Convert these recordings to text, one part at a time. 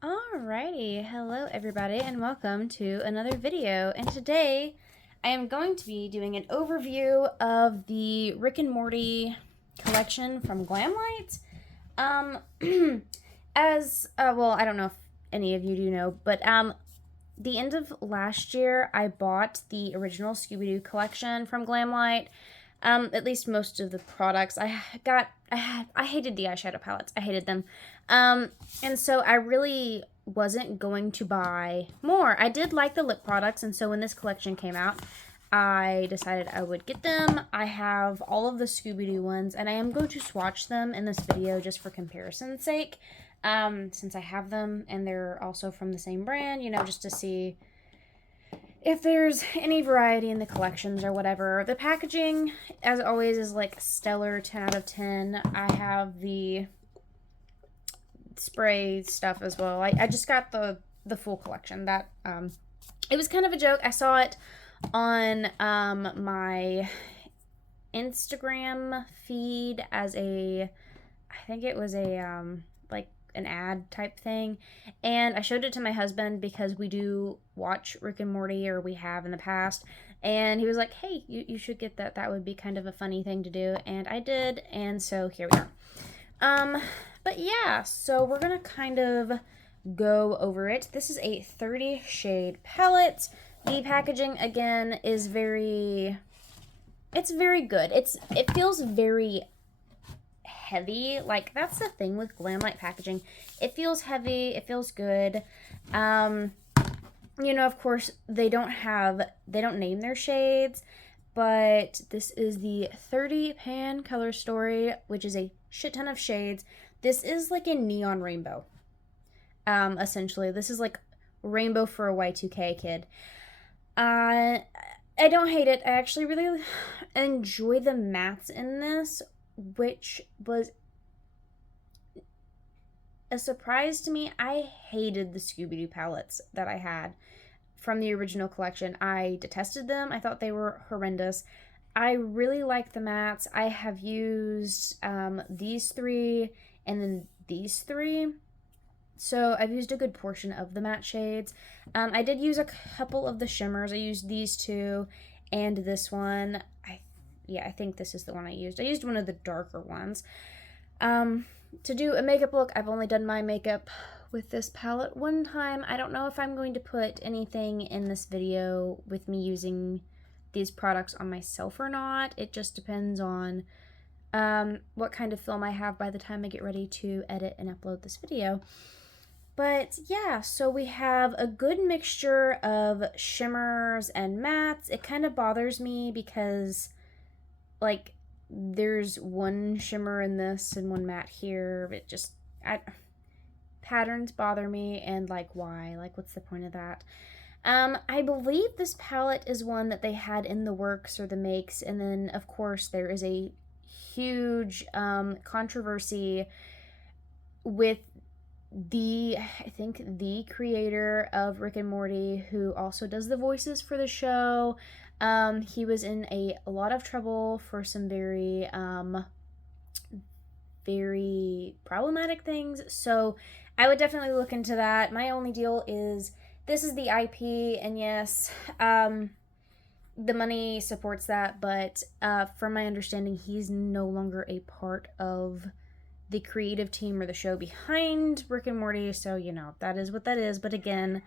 Alrighty, hello everybody and welcome to another video. And today I am going to be doing an overview of the Rick and Morty collection from Glamlite. Um, well, I don't know if any of you do know, but the end of last year I bought the original Scooby-Doo collection from Glamlite. At least most of the products. I hated the eyeshadow palettes. I hated them. And so I really wasn't going to buy more. I did like the lip products, and so when this collection came out, I decided I would get them. I have all of the Scooby-Doo ones, and I am going to swatch them in this video just for comparison's sake, since I have them, and they're also from the same brand, just to see if there's any variety in the collections or whatever. The packaging, as always, is like stellar, 10 out of 10. I have the spray stuff as well. I just got the full collection. That it was kind of a joke. I saw it on my Instagram feed as I think it was like an ad type thing, and I showed it to my husband because we do watch Rick and Morty, or we have in the past, and he was like, hey, you should get that would be kind of a funny thing to do, and I did, and so here we are. But yeah, so we're gonna kind of go over it. This is a 30 shade palette. The packaging again is it's very good. It feels very heavy. Like, that's the thing with Glamlite packaging. It feels heavy, it feels good. Of course, they don't name their shades, but this is the 30 pan color story, which is a shit ton of shades. This is like a neon rainbow. Essentially, this is like rainbow for a Y2K kid. I don't hate it. I actually really enjoy the mattes in this, which was a surprise to me. I hated the Scooby-Doo palettes that I had from the original collection. I detested them. I thought they were horrendous. I really like the mattes. I have used these three and then these three. So I've used a good portion of the matte shades. I did use a couple of the shimmers. I used these two and this one. I think this is the one I used. I used one of the darker ones. To do a makeup look, I've only done my makeup with this palette one time. I don't know if I'm going to put anything in this video with me using these products on myself or not. It just depends on what kind of film I have by the time I get ready to edit and upload this video. But yeah, so we have a good mixture of shimmers and mattes. It kind of bothers me because, like, there's one shimmer in this and one matte here. Patterns bother me, and like, why? Like, what's the point of that? I believe this palette is one that they had in the works or the makes, and then of course there is a huge controversy with I think the creator of Rick and Morty, who also does the voices for the show. He was in a lot of trouble for some very problematic things, so I would definitely look into that. My only deal is this is the IP, and yes, the money supports that, but from my understanding, he's no longer a part of the creative team or the show behind Rick and Morty, so that is what that is. But again,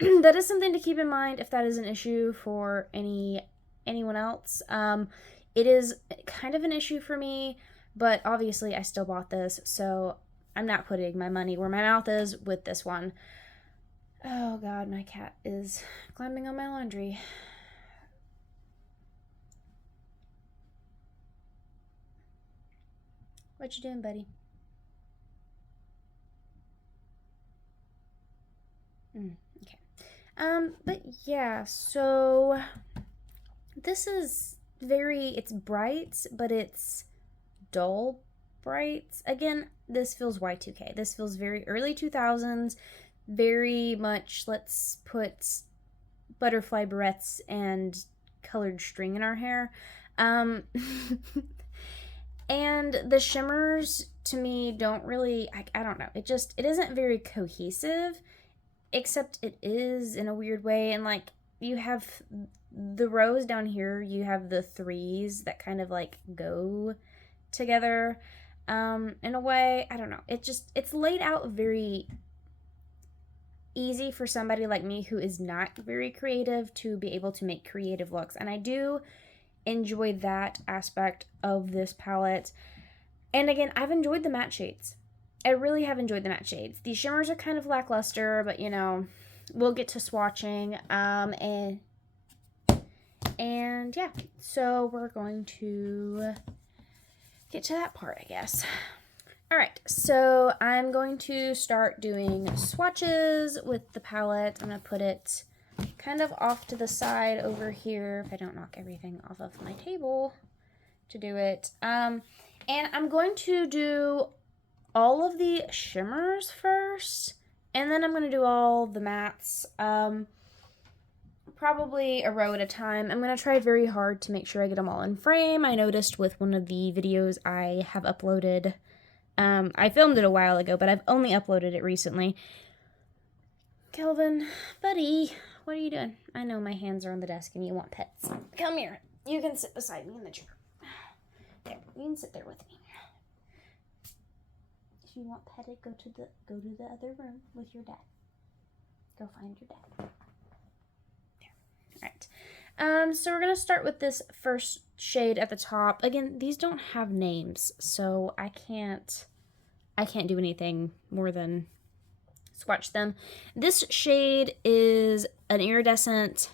that is something to keep in mind if that is an issue for anyone else. It is kind of an issue for me, but obviously I still bought this, so I'm not putting my money where my mouth is with this one. Oh god, my cat is climbing on my laundry. What you doing, buddy? Okay. But yeah, so this is it's bright, but it's dull bright. Again, this feels Y2K. This feels very early 2000s, very much let's put butterfly barrettes and colored string in our hair. And the shimmers to me don't really, I don't know. It isn't very cohesive, except it is in a weird way. And like you have the rows down here, you have the threes that kind of like go together in a way. I don't know. It's laid out very easy for somebody like me who is not very creative to be able to make creative looks. And I do enjoy that aspect of this palette. And again, I've enjoyed the matte shades. I really have enjoyed the matte shades. These shimmers are kind of lackluster, but you know, we'll get to swatching. And yeah, so we're going to get to that part, I guess. All right, so I'm going to start doing swatches with the palette. I'm going to put it kind of off to the side over here if I don't knock everything off of my table to do it. And I'm going to do all of the shimmers first, and then I'm going to do all the mattes, probably a row at a time. I'm going to try very hard to make sure I get them all in frame. I noticed with one of the videos I have uploaded, I filmed it a while ago, but I've only uploaded it recently. Kelvin, buddy, what are you doing? I know my hands are on the desk and you want pets. Come here. You can sit beside me in the chair. There, you can sit there with me. If you want petted, go to the other room with your dad. Go find your dad. There. All right. So we're gonna start with this first shade at the top. Again, these don't have names, so I can't do anything more than swatch them. This shade is an iridescent,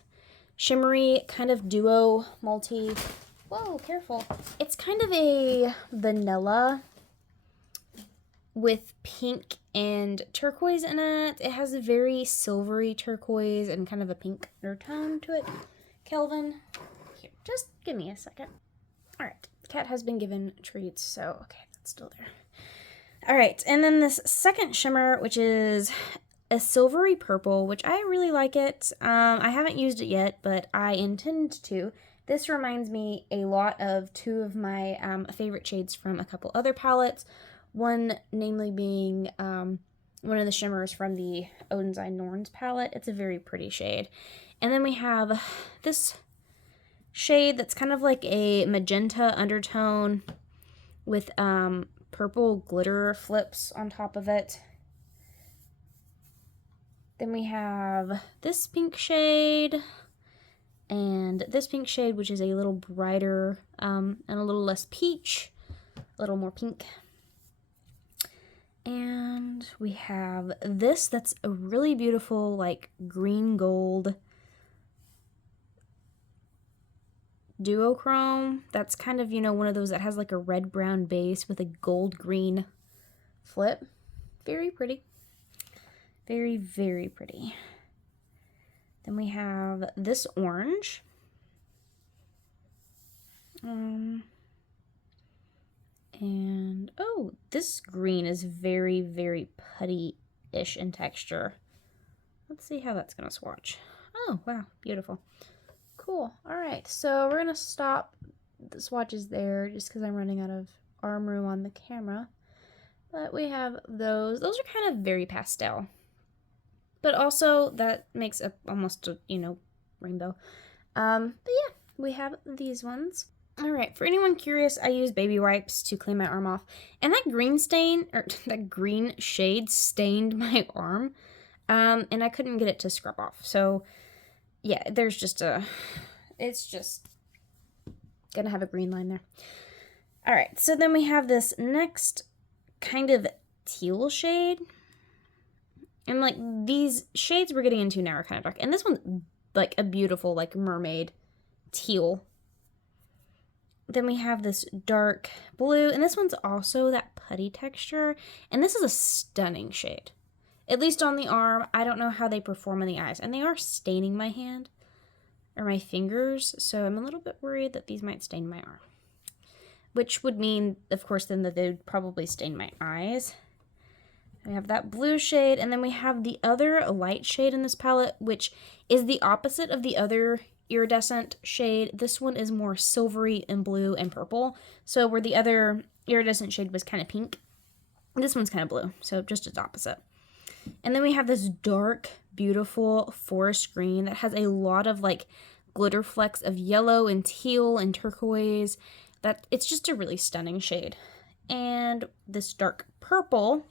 shimmery kind of duo multi. Whoa, careful. It's kind of a vanilla with pink and turquoise in it. It has a very silvery turquoise and kind of a pink undertone to it. Kelvin, here, just give me a second. All right, the cat has been given treats, so okay, that's still there. All right, and then this second shimmer, which is a silvery purple, which I really like it. I haven't used it yet, but I intend to. This reminds me a lot of two of my favorite shades from a couple other palettes. One namely being one of the shimmers from the Odin's Norns palette. It's a very pretty shade. And then we have this shade that's kind of like a magenta undertone with purple glitter flips on top of it. Then we have this pink shade and this pink shade, which is a little brighter and a little less peach, a little more pink. And we have this that's a really beautiful, like, green gold duochrome. That's kind of, you know, one of those that has like a red-brown base with a gold-green flip. Very pretty. Very, very pretty. Then we have this orange. And, oh, this green is very, very putty-ish in texture. Let's see how that's going to swatch. Oh, wow, beautiful. Cool. All right, so we're going to stop the swatches there just because I'm running out of arm room on the camera. But we have those. Those are kind of very pastel. But also, that makes up almost a, you know, rainbow. But yeah, we have these ones. Alright, for anyone curious, I use baby wipes to clean my arm off. And that green stain, or that green shade stained my arm. And I couldn't get it to scrub off. So, yeah, there's just it's just gonna have a green line there. Alright, so then we have this next kind of teal shade. And, like, these shades we're getting into now are kind of dark. And this one's, like, a beautiful, like, mermaid teal. Then we have this dark blue, and this one's also that putty texture, and this is a stunning shade. At least on the arm. I don't know how they perform on the eyes, and they are staining my hand, or my fingers, so I'm a little bit worried that these might stain my arm. Which would mean, of course, then that they would probably stain my eyes. We have that blue shade, and then we have the other light shade in this palette, which is the opposite of the other iridescent shade. This one is more silvery and blue and purple. So where the other iridescent shade was kind of pink. This one's kind of blue, so just its opposite. And then we have this dark, beautiful forest green that has a lot of like glitter flecks of yellow and teal and turquoise. That it's just a really stunning shade. And this dark purple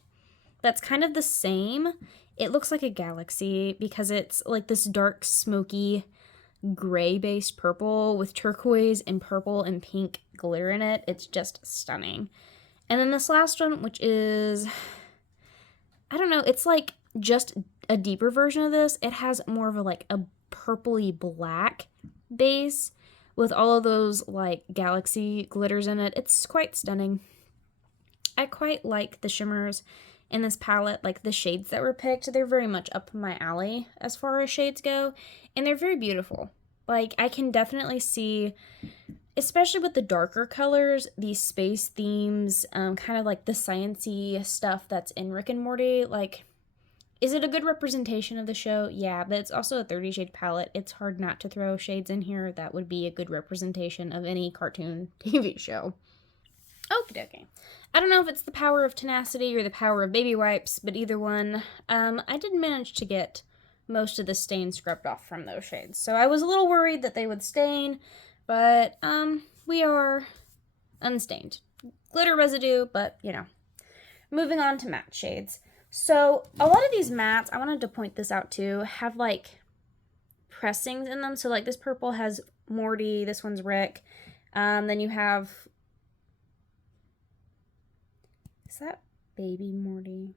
that's kind of the same. It looks like a galaxy because it's like this dark, smoky, gray-based purple with turquoise and purple and pink glitter in it. It's just stunning. And then this last one, which is, I don't know, it's like just a deeper version of this. It has more of a like a purpley black base with all of those like galaxy glitters in it. It's quite stunning. I quite like the shimmers in this palette, like the shades that were picked. They're very much up my alley as far as shades go, and they're very beautiful. Like, I can definitely see, especially with the darker colors, these space themes, kind of like the science-y stuff that's in Rick and Morty. Like, is it a good representation of the show? Yeah, but it's also a 30 shade palette. It's hard not to throw shades in here. That would be a good representation of any cartoon TV show. Okie dokie. I don't know if it's the power of tenacity or the power of baby wipes, but either one. I did manage to get most of the stain scrubbed off from those shades. So I was a little worried that they would stain, but we are unstained. Glitter residue, but you know. Moving on to matte shades. So a lot of these mattes, I wanted to point this out too, have like pressings in them. So like this purple has Morty, this one's Rick. Then you have, is that baby Morty?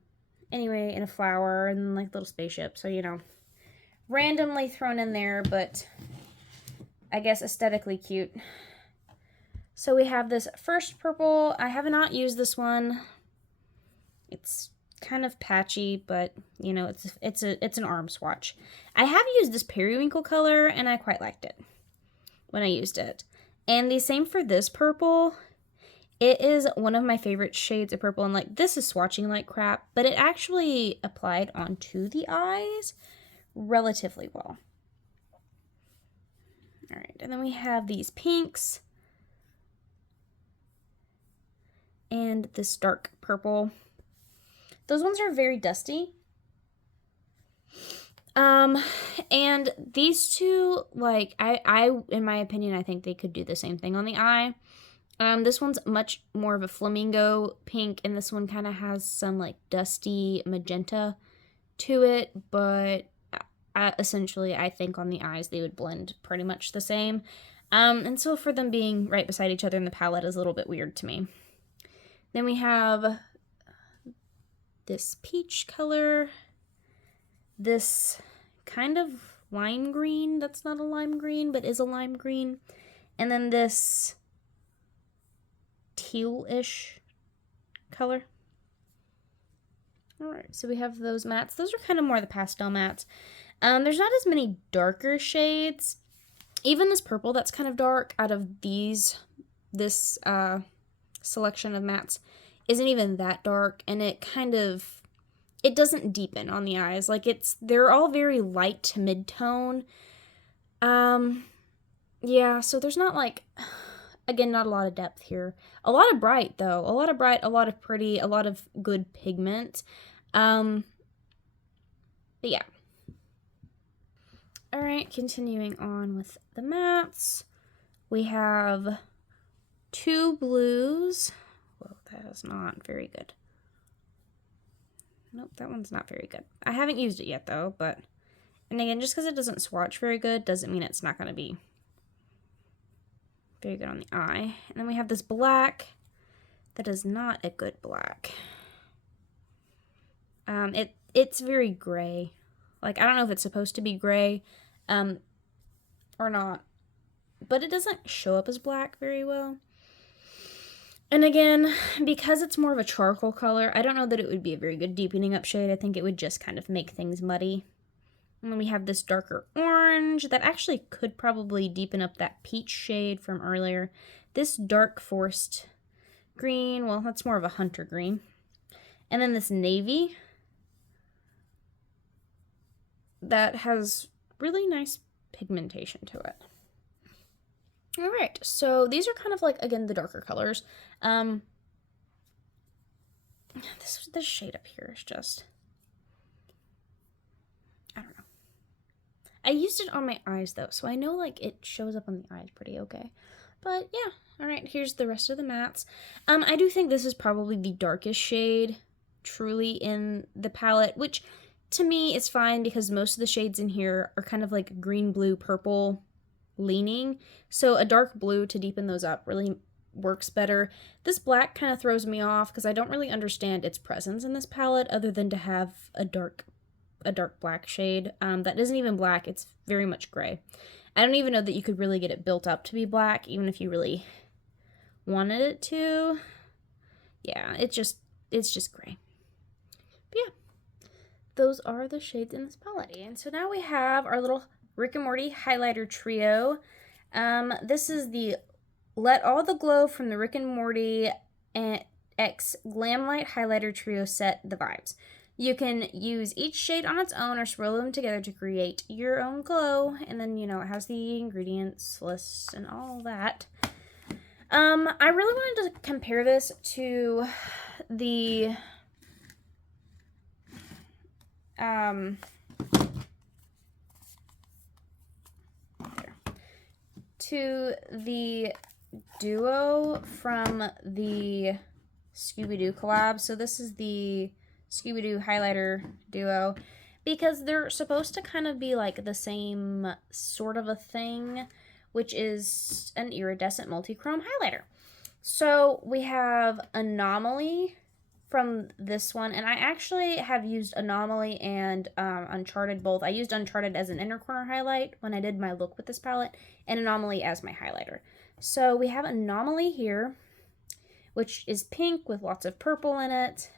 Anyway, in a flower and like little spaceship. So, you know, randomly thrown in there, but I guess aesthetically cute. So we have this first purple. I have not used this one. It's kind of patchy, but you know, it's an arm swatch. I have used this periwinkle color and I quite liked it when I used it. And the same for this purple. It is one of my favorite shades of purple, and like this is swatching like crap, but it actually applied onto the eyes relatively well. All right, and then we have these pinks and this dark purple. Those ones are very dusty. And these two, like, I in my opinion, I think they could do the same thing on the eye. This one's much more of a flamingo pink, and this one kind of has some, like, dusty magenta to it, but essentially, I think on the eyes, they would blend pretty much the same. And so for them being right beside each other in the palette is a little bit weird to me. Then we have this peach color, this kind of lime green that's not a lime green but is a lime green, and then this teal-ish color. Alright, so we have those mattes. Those are kind of more the pastel mattes. There's not as many darker shades. Even this purple that's kind of dark out of this selection of mattes isn't even that dark, and it doesn't deepen on the eyes. Like, they're all very light to mid-tone. Yeah, so there's not, like, again, not a lot of depth here. A lot of bright, though. A lot of bright, a lot of pretty, a lot of good pigment. But yeah. Alright, continuing on with the mattes. We have two blues. Well, that is not very good. Nope, that one's not very good. I haven't used it yet, though, but... And again, just because it doesn't swatch very good doesn't mean it's not going to be very good on the eye. And then we have this black that is not a good black. It's very gray. Like, I don't know if it's supposed to be gray or not, but it doesn't show up as black very well. And again, because it's more of a charcoal color, I don't know that it would be a very good deepening up shade. I think it would just kind of make things muddy. And then we have this darker orange that actually could probably deepen up that peach shade from earlier. This dark forest green, well, that's more of a hunter green. And then this navy that has really nice pigmentation to it. All right, so these are kind of like, again, the darker colors. this shade up here is just, I don't know. I used it on my eyes though, so I know like it shows up on the eyes pretty okay. But yeah, all right, here's the rest of the mattes. I do think this is probably the darkest shade truly in the palette, which to me is fine because most of the shades in here are kind of like green, blue, purple leaning. So a dark blue to deepen those up really works better. This black kind of throws me off because I don't really understand its presence in this palette other than to have a dark black shade. That isn't even black, it's very much gray. I don't even know that you could really get it built up to be black, even if you really wanted it to. Yeah, it's just gray. But yeah, those are the shades in this palette. And so now we have our little Rick and Morty highlighter trio. This is the Let All the Glow from the Rick and Morty X Glamlite highlighter trio set the vibes. You can use each shade on its own or swirl them together to create your own glow. And then, you know, it has the ingredients list and all that. I really wanted to compare this to the duo from the Scooby-Doo collab. So this is the Scooby-Doo highlighter duo because they're supposed to kind of be like the same sort of a thing, which is an iridescent multi-chrome highlighter. So we have Anomaly from this one, and I actually have used Anomaly and Uncharted both. I used Uncharted as an inner corner highlight when I did my look with this palette, and Anomaly as my highlighter. So we have Anomaly here, which is pink with lots of purple in it.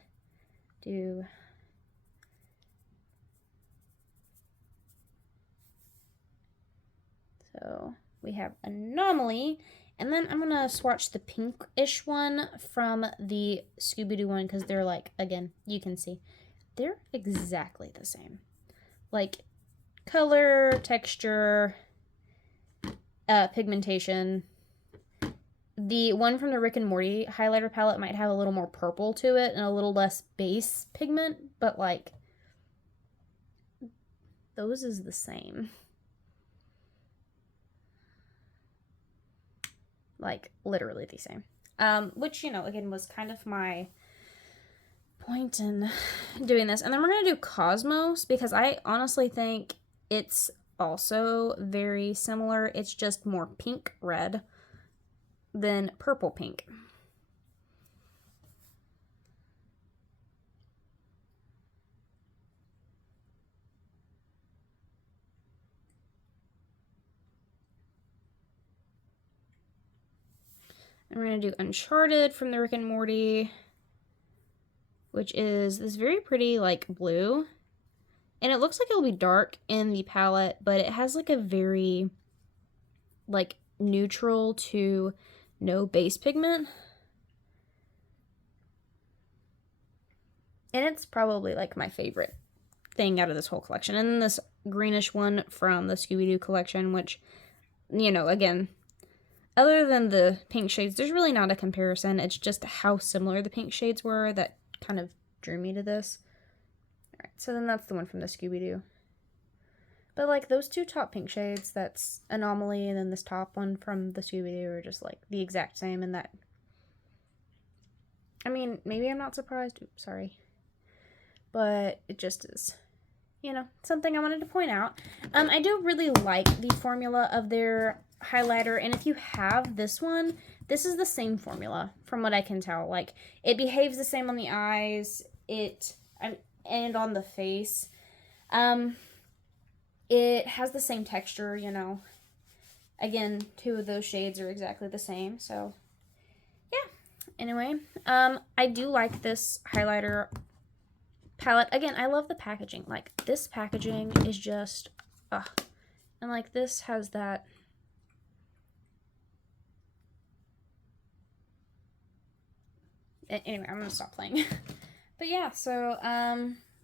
So we have Anomaly, and then I'm gonna swatch the pinkish one from the Scooby-Doo one because they're like, again, you can see they're exactly the same, like color, texture, pigmentation. The one from the Rick and Morty highlighter palette might have a little more purple to it and a little less base pigment, but like those is the same. Like literally the same. Which, you know, again was kind of my point in doing this. And then we're gonna do Cosmos because I honestly think it's also very similar. It's just more pink red than purple pink. And we're going to do Uncharted from the Rick and Morty, which is this very pretty like blue. And it looks like it'll be dark in the palette, but it has like a very like neutral to no base pigment. And it's probably like my favorite thing out of this whole collection. And then this greenish one from the Scooby-Doo collection, which, you know, again, other than the pink shades, there's really not a comparison. It's just how similar the pink shades were that kind of drew me to this. Alright, so then that's the one from the Scooby-Doo. But like those two top pink shades, that's Anomaly, and then this top one from the Scooby-Doo are just like the exact same. And that, I mean, maybe I'm not surprised. Oops, sorry. But it just is, you know, something I wanted to point out. I do really like the formula of their highlighter, and if you have this one, this is the same formula from what I can tell. Like, it behaves the same on the eyes, and on the face. It has the same texture, you know. Again, two of those shades are exactly the same, so yeah. Anyway, I do like this highlighter palette. Again, I love the packaging. Like, this packaging is just, and like this has that, anyway, I'm gonna stop playing. But yeah, so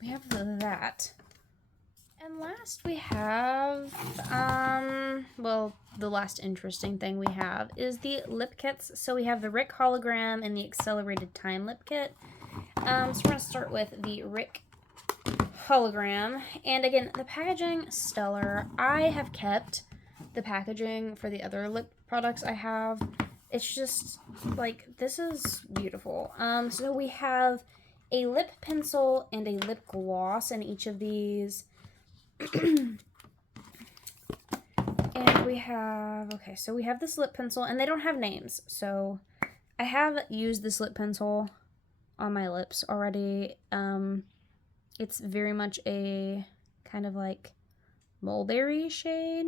we have that. And last we have, well, the last interesting thing we have is the lip kits. So we have the Rick hologram and the accelerated time lip kit. So we're going to start with the Rick hologram. And again, the packaging, stellar. I have kept the packaging for the other lip products I have. It's just, like, this is beautiful. So we have a lip pencil and a lip gloss in each of these. And we have, okay, so we have this lip pencil, and they don't have names. So I have used this lip pencil on my lips already. It's very much a kind of like mulberry shade.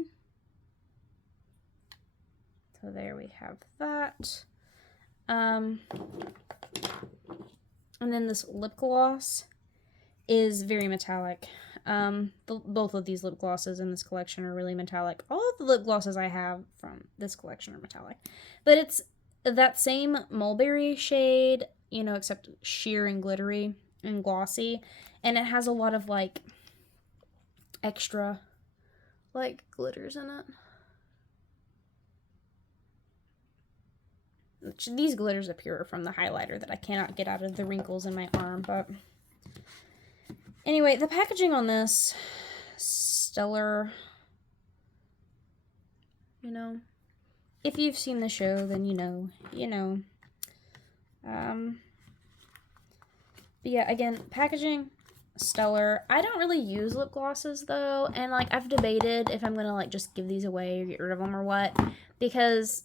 So there we have that. And then this lip gloss is very metallic. Both of these lip glosses in this collection are really metallic. All of the lip glosses I have from this collection are metallic. But it's that same mulberry shade, you know, except sheer and glittery and glossy. And it has a lot of, like, extra, like, glitters in it. These glitters appear from the highlighter that I cannot get out of the wrinkles in my arm, but anyway, the packaging on this, stellar. You know, if you've seen the show, then you know. But yeah, again, packaging, stellar. I don't really use lip glosses though, and like I've debated if I'm gonna like just give these away or get rid of them or what, because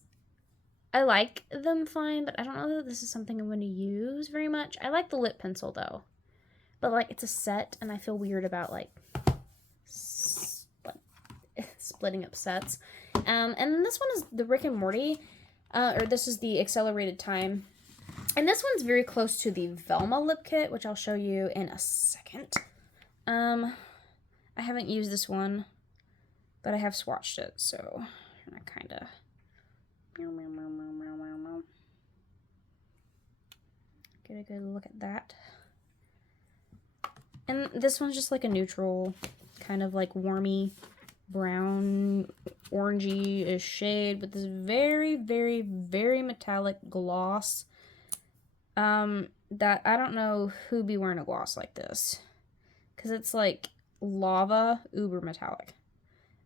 I like them fine, but I don't know that this is something I'm going to use very much. I like the lip pencil though, but like it's a set, and I feel weird about like splitting up sets. And then this one is the Rick and Morty, or this is the accelerated time. And this one's very close to the Velma lip kit, which I'll show you in a second. I haven't used this one, but I have swatched it, so I kind of get a good look at that. And this one's just like a neutral, kind of like warmy brown, orangey-ish shade with this very, very, very metallic gloss. That I don't know who'd be wearing a gloss like this, because it's like lava, uber metallic.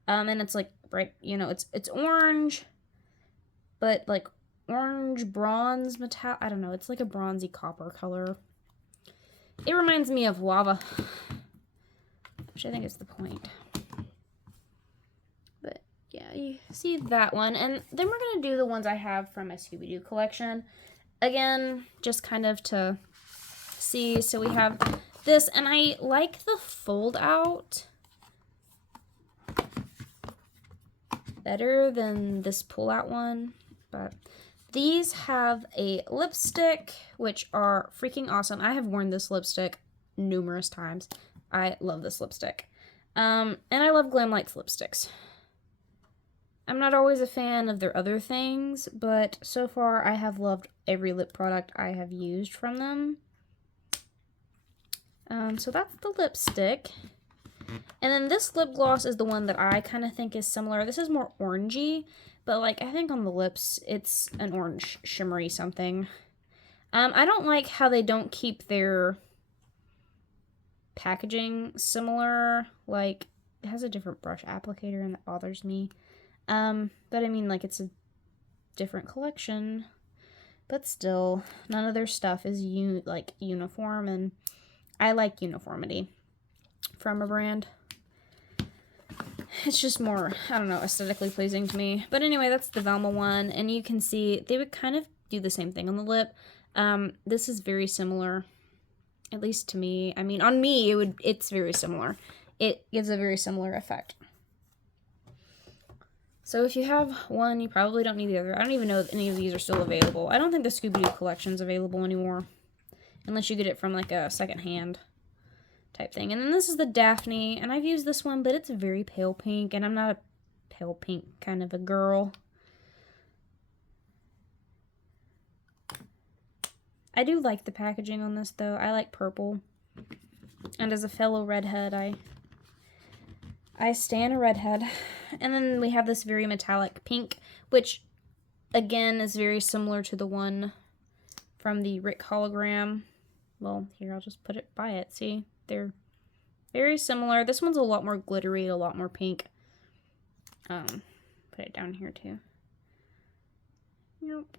And it's like bright, you know, it's orange, but like orange bronze metal. I don't know. It's like a bronzy copper color. It reminds me of lava, which I think is the point. But yeah, you see that one, and then we're gonna do the ones I have from my Scooby-Doo collection. Again, just kind of to see. So we have this, and I like the fold out better than this pull out one, but these have a lipstick, which are freaking awesome. I have worn this lipstick numerous times. I love this lipstick. And I love Glamlite's lipsticks. I'm not always a fan of their other things, but so far I have loved every lip product I have used from them. So that's the lipstick. And then this lip gloss is the one that I kind of think is similar. This is more orangey, but like I think on the lips it's an orange shimmery something. I don't like how they don't keep their packaging similar. Like it has a different brush applicator and that bothers me. But I mean, like, it's a different collection, but still, none of their stuff is uniform, and I like uniformity from a brand. It's just more, I don't know, aesthetically pleasing to me. But anyway, that's the Velma one, and you can see they would kind of do the same thing on the lip. This is very similar, at least to me. I mean, on me, it's very similar. It gives a very similar effect. So if you have one, you probably don't need the other. I don't even know if any of these are still available. I don't think the Scooby-Doo collection's available anymore, unless you get it from like a secondhand type thing. And then this is the Daphne, and I've used this one, but it's very pale pink, and I'm not a pale pink kind of a girl. I do like the packaging on this, though. I like purple. And as a fellow redhead, I stan a redhead. And then we have this very metallic pink, which, again, is very similar to the one from the Rick hologram, well, here, I'll just put it by it. See, they're very similar. This one's a lot more glittery, a lot more pink. Put it down here too. Nope.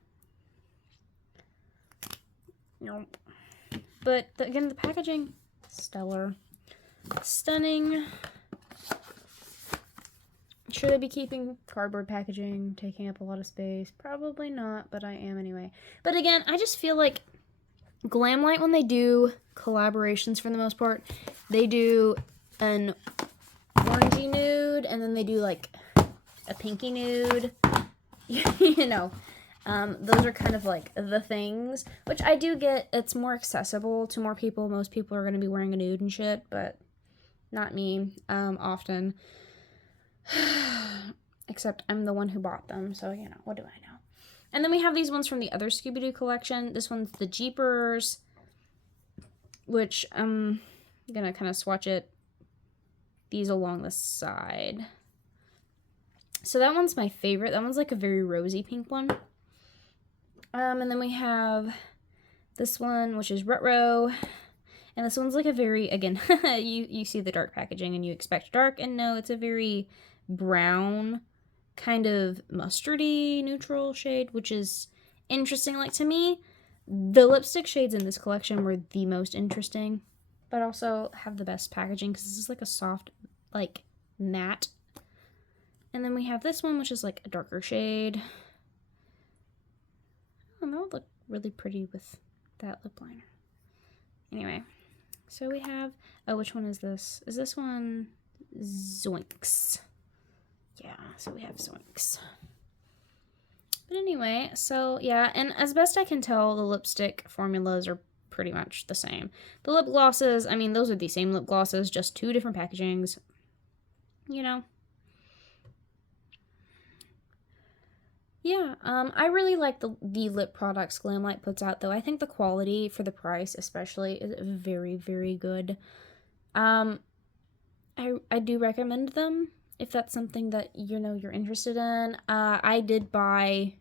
Nope. But again, the packaging, stellar. Stunning. Should I be keeping cardboard packaging, taking up a lot of space? Probably not, but I am anyway. But again, I just feel like Glamlite, when they do collaborations for the most part, they do an orangey nude, and then they do like a pinky nude. You know, those are kind of like the things, which I do get. It's more accessible to more people. Most people are going to be wearing a nude and shit, but not me, often. Except I'm the one who bought them, so, you know, what do I know? And then we have these ones from the other Scooby-Doo collection. This one's the Jeepers, which I'm gonna kind of swatch these along the side. So that one's my favorite. That one's like a very rosy pink one. And then we have this one, which is Retro. And this one's like a very, again, you see the dark packaging and you expect dark, and no, it's a very brown, kind of mustardy neutral shade, which is interesting. Like, to me, the lipstick shades in this collection were the most interesting, but also have the best packaging because this is like a soft, like, matte. And then we have this one, which is like a darker shade. Oh, that would look really pretty with that lip liner. Anyway, so we have, oh, which one is this? Is this one Zoinks? Yeah, so we have Zoinks. But anyway, so yeah, and as best I can tell, the lipstick formulas are pretty much the same. The lip glosses, I mean, those are the same lip glosses, just 2 different packagings. You know. Yeah, I really like the lip products Glamlite puts out, though. I think the quality for the price, especially, is very, very good. I do recommend them if that's something that, you know, you're interested in. I did buy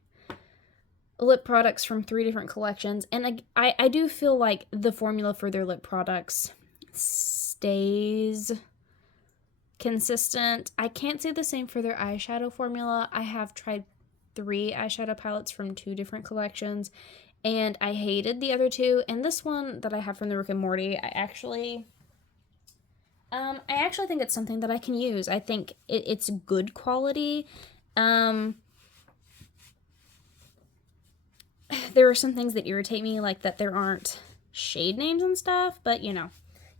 lip products from 3 different collections, and I do feel like the formula for their lip products stays consistent. I can't say the same for their eyeshadow formula. I have tried 3 eyeshadow palettes from 2 different collections, and I hated the other 2. And this one that I have from the Rick and Morty, I actually think it's something that I can use. I think it's good quality. There are some things that irritate me, like that there aren't shade names and stuff, but, you know,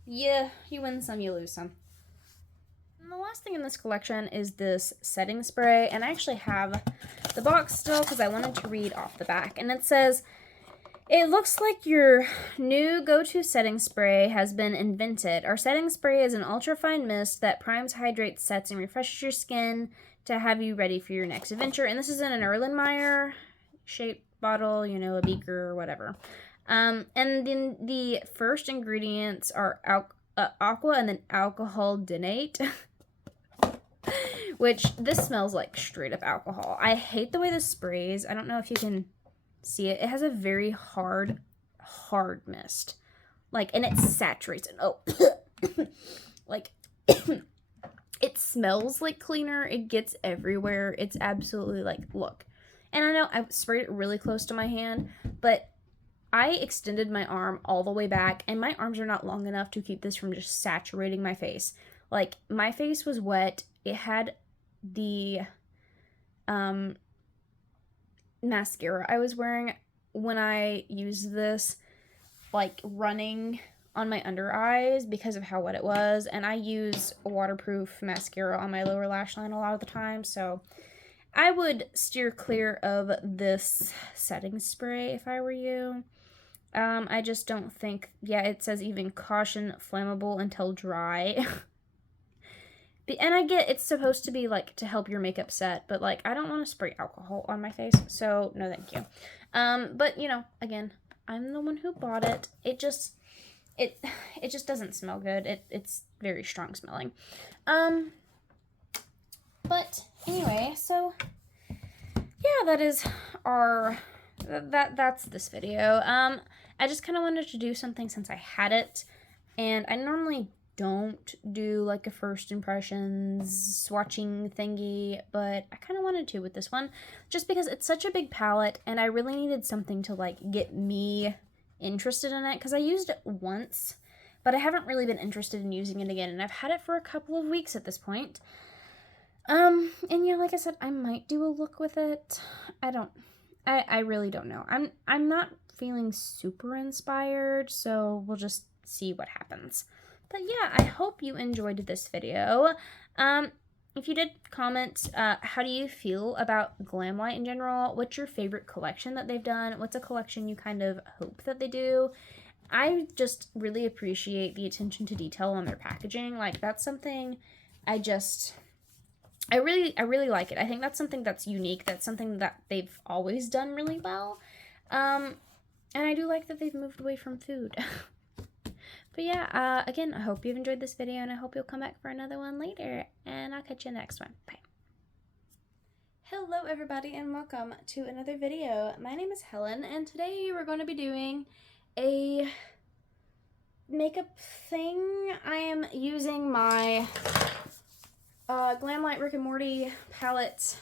yeah, you win some, you lose some. And the last thing in this collection is this setting spray, and I actually have the box still because I wanted to read off the back. And it says, "It looks like your new go-to setting spray has been invented. Our setting spray is an ultra-fine mist that primes, hydrates, sets, and refreshes your skin to have you ready for your next adventure." And this is in an Erlenmeyer shaped bottle, you know, a beaker or whatever. And then the first ingredients are aqua and then alcohol denate. Which, this smells like straight up alcohol. I hate the way this sprays. I don't know if you can see it. It has a very hard mist. Like, and it saturates it. Oh, like, it smells like cleaner. It gets everywhere. It's absolutely like, look. And I know I sprayed it really close to my hand, but I extended my arm all the way back, and my arms are not long enough to keep this from just saturating my face. Like, my face was wet. It had the mascara I was wearing when I used this, like, running on my under eyes because of how wet it was. And I use a waterproof mascara on my lower lash line a lot of the time, so I would steer clear of this setting spray if I were you. I just don't think, yeah, it says even caution flammable until dry. And I get it's supposed to be, like, to help your makeup set, but, like, I don't want to spray alcohol on my face, so no thank you. But, you know, again, I'm the one who bought it. It just doesn't smell good. It's very strong smelling. But anyway, so yeah, that is our, that's this video. I just kind of wanted to do something since I had it, and I normally don't do like a first impressions swatching thingy, but I kind of wanted to with this one, just because it's such a big palette, and I really needed something to like get me interested in it, because I used it once, but I haven't really been interested in using it again, and I've had it for a couple of weeks at this point. And yeah, like I said, I might do a look with it. I really don't know. I'm not feeling super inspired, so we'll just see what happens. But yeah, I hope you enjoyed this video. If you did, comment, how do you feel about Glamlite in general? What's your favorite collection that they've done? What's a collection you kind of hope that they do? I just really appreciate the attention to detail on their packaging. Like, that's something I really like it. I think that's something that's unique. That's something that they've always done really well. And I do like that they've moved away from food. But yeah, again, I hope you've enjoyed this video, and I hope you'll come back for another one later, and I'll catch you in the next one. Bye. Hello everybody, and welcome to another video. My name is Helen, and today we're going to be doing a makeup thing. I am using my Glamlite Rick and Morty palette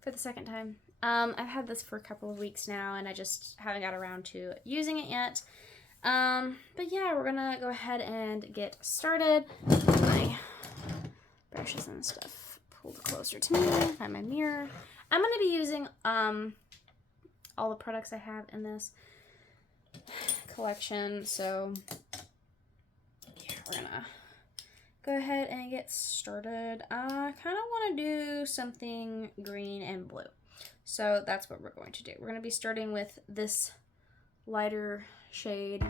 for the second time. I've had this for a couple of weeks now, and I just haven't got around to using it yet. But yeah, we're gonna go ahead and get started. My brushes and stuff pulled closer to me. Find my mirror. I'm gonna be using all the products I have in this collection, so yeah, we're gonna go ahead and get started. I kind of want to do something green and blue, so that's what we're going to do. We're going to be starting with this lighter shade.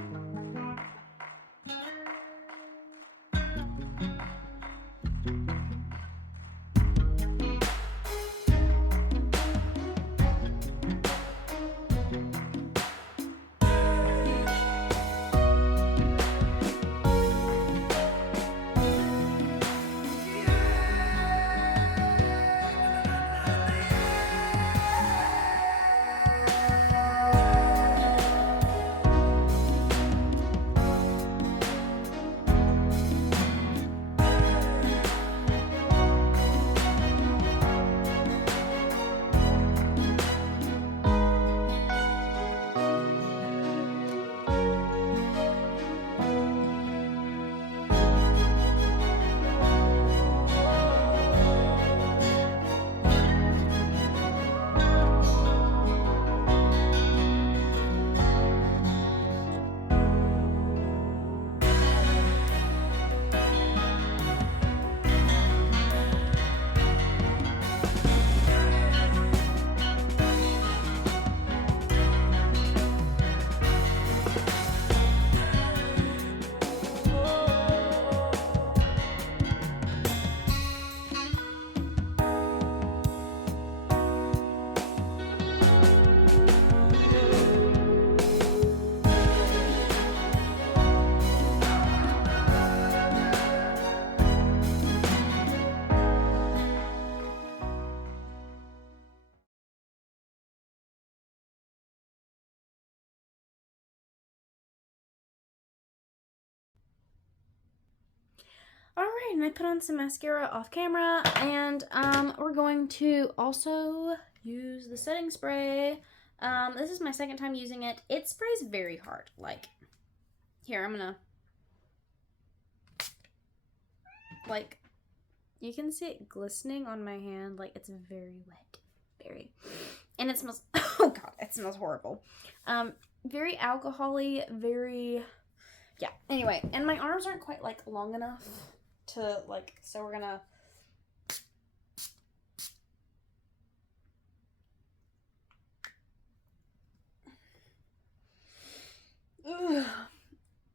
Alright, and I put on some mascara off camera, and we're going to also use the setting spray. This is my second time using it. It sprays very hard. Like, here, I'm gonna, like, you can see it glistening on my hand. Like, it's very wet. Very. And it smells, oh god, it smells horrible. Very alcohol-y, very, yeah. Anyway, and my arms aren't quite, like, long enough to, like, so we're gonna,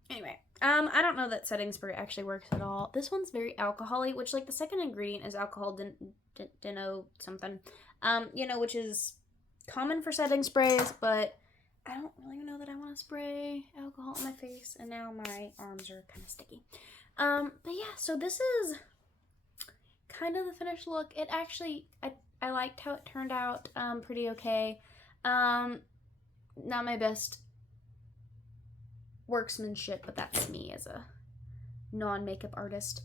anyway, I don't know that setting spray actually works at all. This one's very alcohol-y, which, like, the second ingredient is alcohol deno something, you know, which is common for setting sprays, but I don't really know that I want to spray alcohol on my face, and now my arms are kind of sticky. But yeah, so this is kind of the finished look. It actually, I liked how it turned out, pretty okay. Not my best workmanship, but that's me as a non-makeup artist.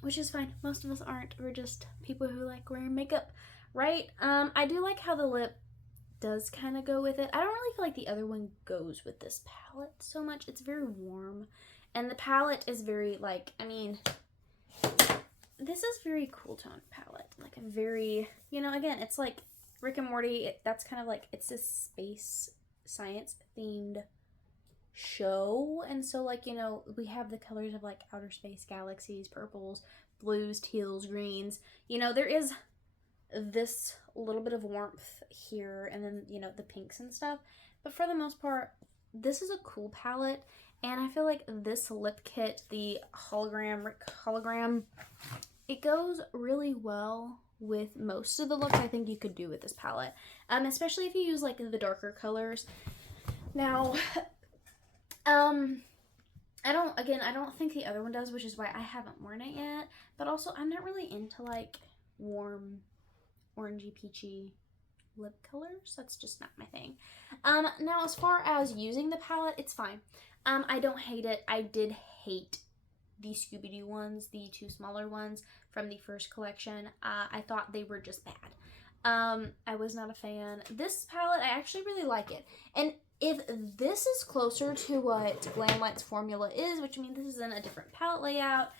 Which is fine. Most of us aren't. We're just people who like wearing makeup, right? I do like how the lip does kind of go with it. I don't really feel like the other one goes with this palette so much. It's very warm. And the palette is very, like, I mean, this is very cool tone palette. Like a very, you know, again, it's like Rick and Morty. That's kind of like, it's this space science themed show. And so, like, you know, we have the colors of like outer space, galaxies, purples, blues, teals, greens. You know, there is this little bit of warmth here, and then, you know, the pinks and stuff. But for the most part, this is a cool palette. And I feel like this lip kit, the hologram, it goes really well with most of the looks I think you could do with this palette. Especially if you use like the darker colors. Now, I don't think the other one does, which is why I haven't worn it yet. But also, I'm not really into like warm, orangey, peachy lip colors. That's just not my thing. Now as far as using the palette, it's fine. I don't hate it. I did hate the Scooby-Doo ones, the two smaller ones from the first collection. I thought they were just bad. I was not a fan. This palette, I actually really like it. And if this is closer to what Glamlite's formula is, which means this is in a different palette layout,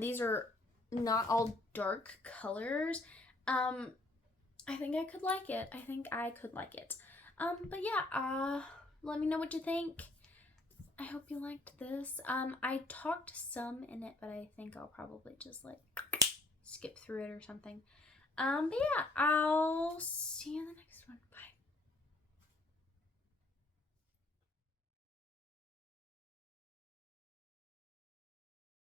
these are not all dark colors, I think I could like it. But yeah, let me know what you think. I hope you liked this. I talked some in it, but I think I'll probably just like skip through it or something. But yeah, I'll see you in the next